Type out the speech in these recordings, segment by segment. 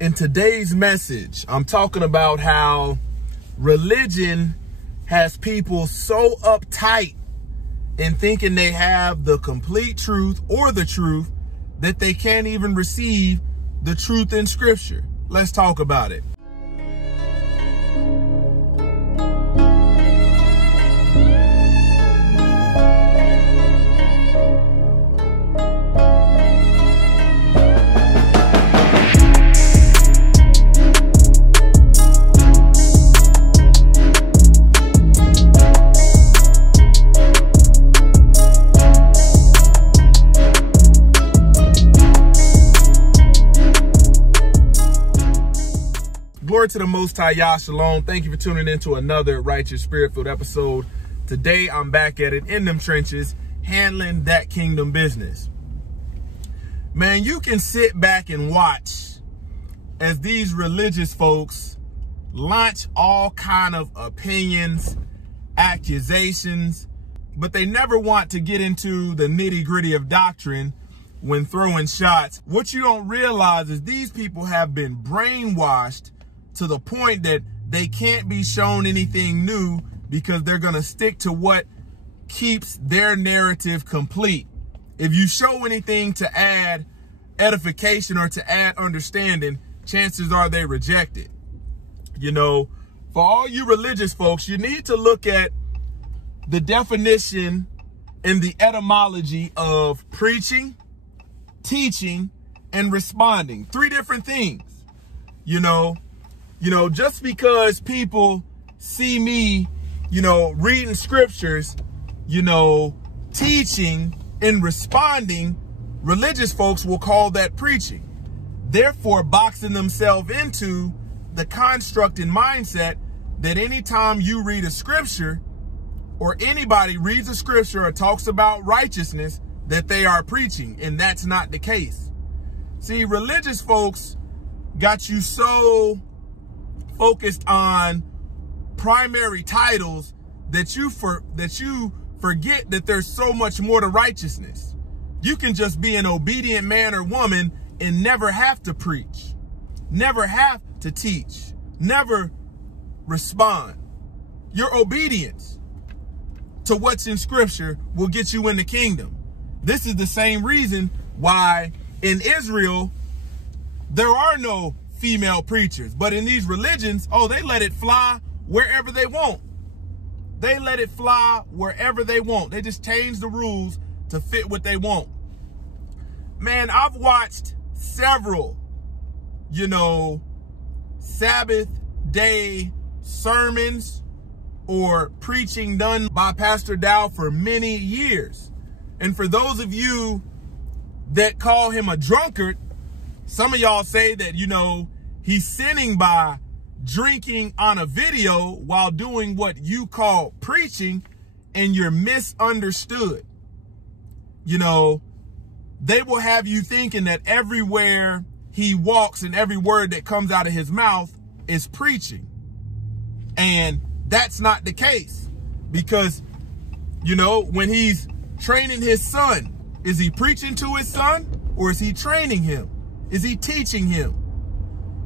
In today's message, I'm talking about how religion has people so uptight in thinking they have the complete truth or the truth that they can't even receive the truth in Scripture. Let's talk about it. Glory to the Most High, YAH, Shalom. Thank you for tuning in to another Righteous Spirit-filled episode. Today, I'm back at it in them trenches, handling that kingdom business. Man, you can sit back and watch as these religious folks launch all kind of opinions, accusations, but they never want to get into the nitty-gritty of doctrine when throwing shots. What you don't realize is these people have been brainwashed to the point that they can't be shown anything new because they're going to stick to what keeps their narrative complete. If you show anything to add edification or to add understanding, chances are they reject it. You know, for all you religious folks, you need to look at the definition and the etymology of preaching, teaching, and responding. Three different things. You know, just because people see me, reading scriptures, teaching and responding, religious folks will call that preaching. Therefore, boxing themselves into the construct and mindset that anytime you read a scripture or anybody reads a scripture or talks about righteousness, that they are preaching. And that's not the case. See, religious folks got you so focused on primary titles that you forget that there's so much more to righteousness. You can just be an obedient man or woman and never have to preach, never have to teach, never respond. Your obedience to what's in Scripture will get you in the kingdom. This is the same reason why in Israel there are no female preachers, but in these religions, they let it fly wherever they want. They let it fly wherever they want. They just change the rules to fit what they want. Man, I've watched several, Sabbath day sermons or preaching done by Pastor Dow for many years. And for those of you that call him a drunkard, some of y'all say that, he's sinning by drinking on a video while doing what you call preaching, and you're misunderstood. They will have you thinking that everywhere he walks and every word that comes out of his mouth is preaching. And that's not the case, because, when he's training his son, is he preaching to his son or is he training him? Is he teaching him?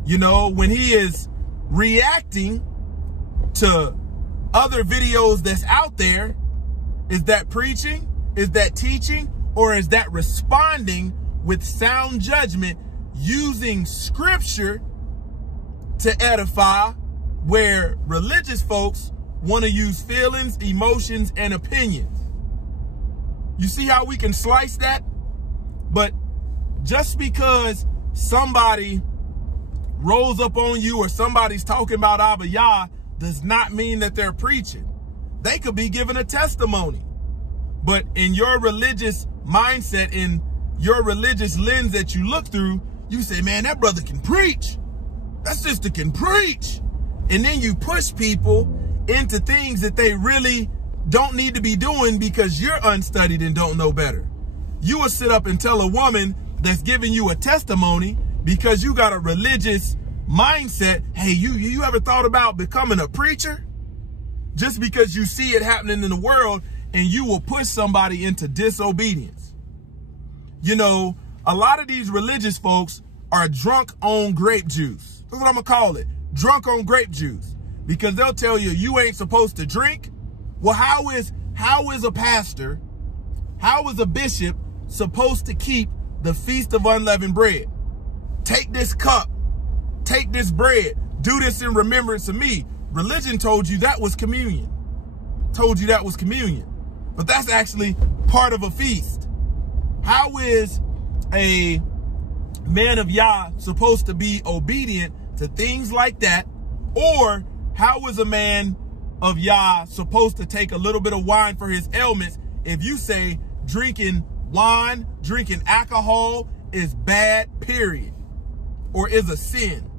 When he is reacting to other videos that's out there, is that preaching? Is that teaching? Or is that responding with sound judgment using Scripture to edify, where religious folks want to use feelings, emotions, and opinions? You see how we can slice that? But just because somebody rolls up on you or somebody's talking about Abba Yah does not mean that they're preaching. They could be giving a testimony. But in your religious mindset, in your religious lens that you look through, you say, man, that brother can preach. That sister can preach. And then you push people into things that they really don't need to be doing because you're unstudied and don't know better. You will sit up and tell a woman that's giving you a testimony because you got a religious mindset, hey, you ever thought about becoming a preacher? Just because you see it happening in the world, and you will push somebody into disobedience. A lot of these religious folks are drunk on grape juice. That's what I'm going to call it. Drunk on grape juice. Because they'll tell you, you ain't supposed to drink. Well, how is a pastor, how is a bishop supposed to keep the Feast of Unleavened Bread? Take this cup, take this bread, do this in remembrance of me. Religion told you that was communion. Told you that was communion. But that's actually part of a feast. How is a man of YAH supposed to be obedient to things like that? Or how is a man of YAH supposed to take a little bit of wine for his ailments if you say drinking wine, drinking alcohol is bad, period, or is a sin,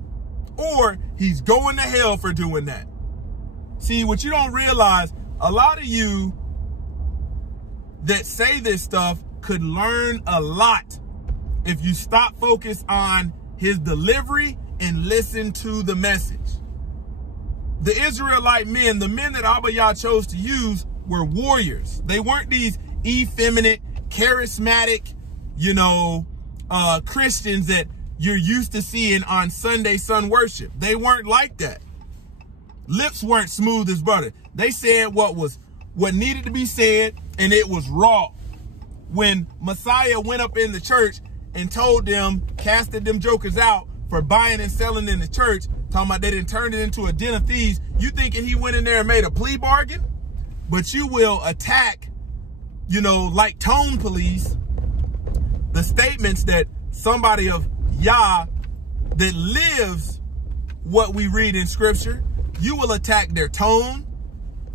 or he's going to hell for doing that? See, what you don't realize, a lot of you that say this stuff could learn a lot if you stop focus on his delivery and listen to the message. The Israelite men, the men that Abba YAH chose to use, were warriors. They weren't these effeminate, charismatic, Christians that you're used to seeing on Sunday sun worship. They weren't like that. Lips weren't smooth as butter. They said what needed to be said, and it was raw. When Messiah went up in the church and told them, casted them jokers out for buying and selling in the church, talking about they didn't turn it into a den of thieves, you thinking he went in there and made a plea bargain? But you will attack, like tone police, the statements that somebody of YAH that lives what we read in scripture. You will attack their tone.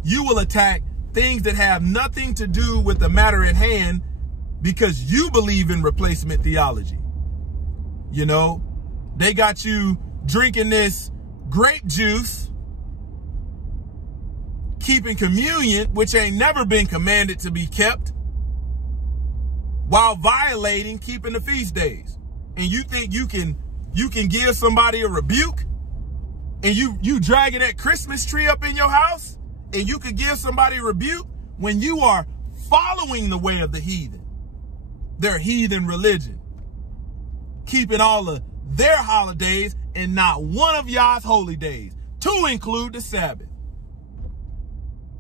You will attack things that have nothing to do with the matter at hand because you believe in replacement theology. They got you drinking this grape juice, keeping communion, which ain't never been commanded to be kept, while violating keeping the feast days. And you think you can give somebody a rebuke? And you dragging that Christmas tree up in your house and you could give somebody a rebuke when you are following the way of the heathen, their heathen religion, keeping all of their holidays and not one of YAH's holy days, to include the Sabbath.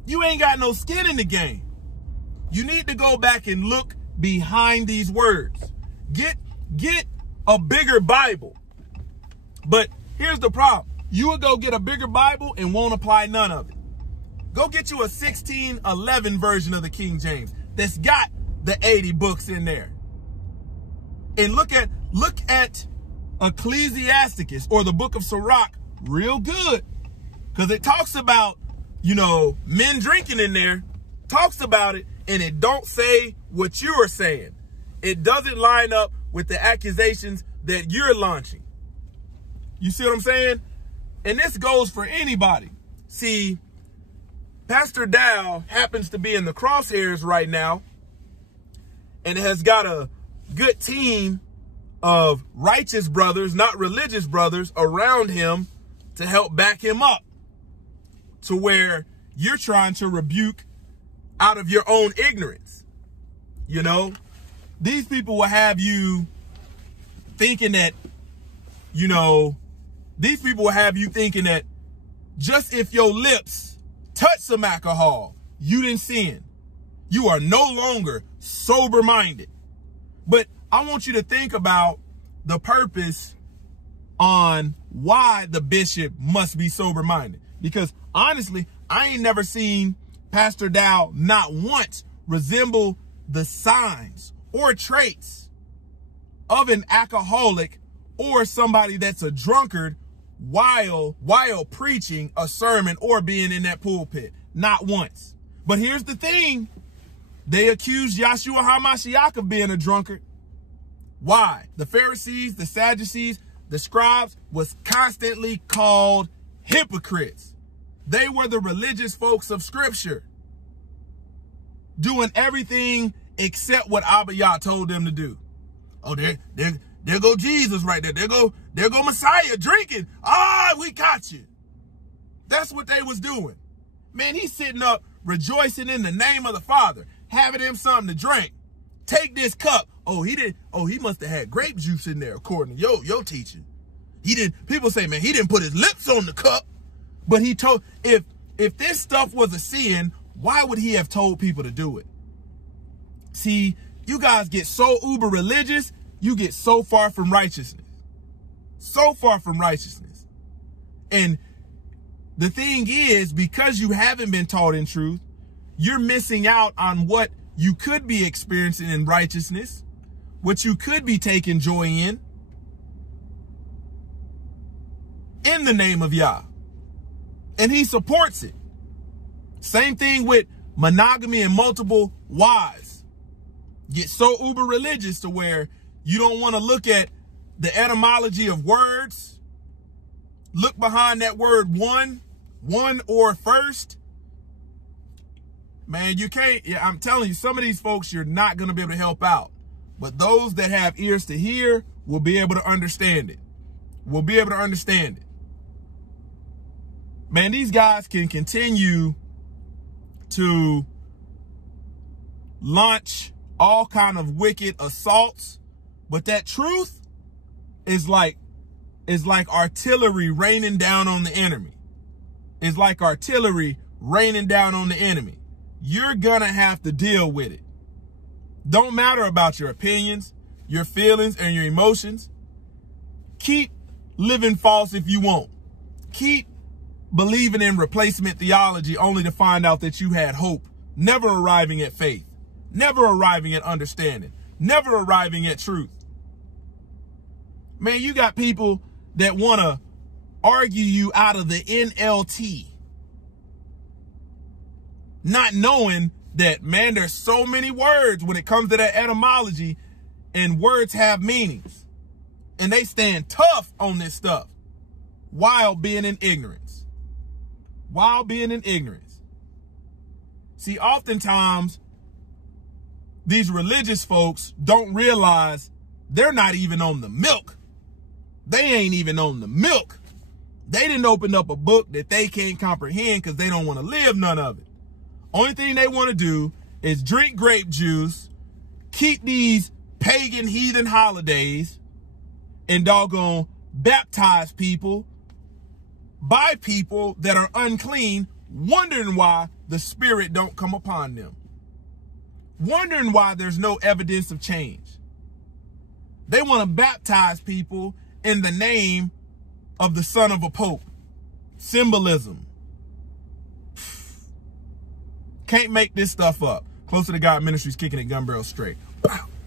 You ain't got no skin in the game. You need to go back and look behind these words. Get a bigger Bible. But here's the problem. You will go get a bigger Bible and won't apply none of it. Go get you a 1611 version of the King James that's got the 80 books in there. And look at Ecclesiasticus or the book of Sirach real good. Because it talks about, men drinking in there, talks about it, and it don't say what you are saying. It doesn't line up with the accusations that you're launching. You see what I'm saying? And this goes for anybody. See, Pastor Dow happens to be in the crosshairs right now and has got a good team of righteous brothers, not religious brothers, around him to help back him up, to where you're trying to rebuke out of your own ignorance. These people will have you thinking that, these people will have you thinking that just if your lips touch some alcohol, you didn't sin. You are no longer sober-minded. But I want you to think about the purpose on why the bishop must be sober-minded. Because honestly, I ain't never seen Pastor Dow not once resemble the signs or traits of an alcoholic or somebody that's a drunkard while preaching a sermon or being in that pulpit. Not once. But here's the thing. They accused Yahshua HaMashiach of being a drunkard. Why? The Pharisees, the Sadducees, the scribes was constantly called hypocrites. They were the religious folks of scripture, doing everything except what Abba YAH told them to do. Oh, there go Jesus right there. There go Messiah drinking. We got you. That's what they was doing. Man, he's sitting up rejoicing in the name of the Father, having him something to drink, take this cup. Oh, he didn't. Oh, he must have had grape juice in there, according to your teaching. He didn't. People say, man, he didn't put his lips on the cup. But he told, if this stuff was a sin, why would he have told people to do it? See, you guys get so uber religious, you get so far from righteousness. So far from righteousness. And the thing is, because you haven't been taught in truth, you're missing out on what you could be experiencing in righteousness, what you could be taking joy in the name of Yah. And he supports it. Same thing with monogamy and multiple wives. Get so uber religious to where you don't want to look at the etymology of words. Look behind that word one or first. Man, you can't. Yeah, I'm telling you, some of these folks you're not going to be able to help out. But those that have ears to hear will be able to understand it. Will be able to understand it. Man, these guys can continue to launch all kind of wicked assaults, but that truth is like artillery raining down on the enemy. It's like artillery raining down on the enemy. You're gonna have to deal with it. Don't matter about your opinions, your feelings, and your emotions. Keep living false if you want. Keep believing in replacement theology only to find out that you had hope, never arriving at faith, never arriving at understanding, never arriving at truth. Man, you got people that want to argue you out of the NLT, not knowing that, man, there's so many words when it comes to that etymology, and words have meanings. And they stand tough on this stuff while being in ignorance. While being in ignorance. See, oftentimes, these religious folks don't realize they're not even on the milk. They ain't even on the milk. They didn't open up a book that they can't comprehend because they don't want to live none of it. Only thing they want to do is drink grape juice, keep these pagan heathen holidays, and doggone baptize people by people that are unclean, wondering why the Spirit don't come upon them. Wondering why there's no evidence of change. They want to baptize people in the name of the son of a pope. Symbolism. Can't make this stuff up. Closer to God Ministries, kicking it gun barrel straight.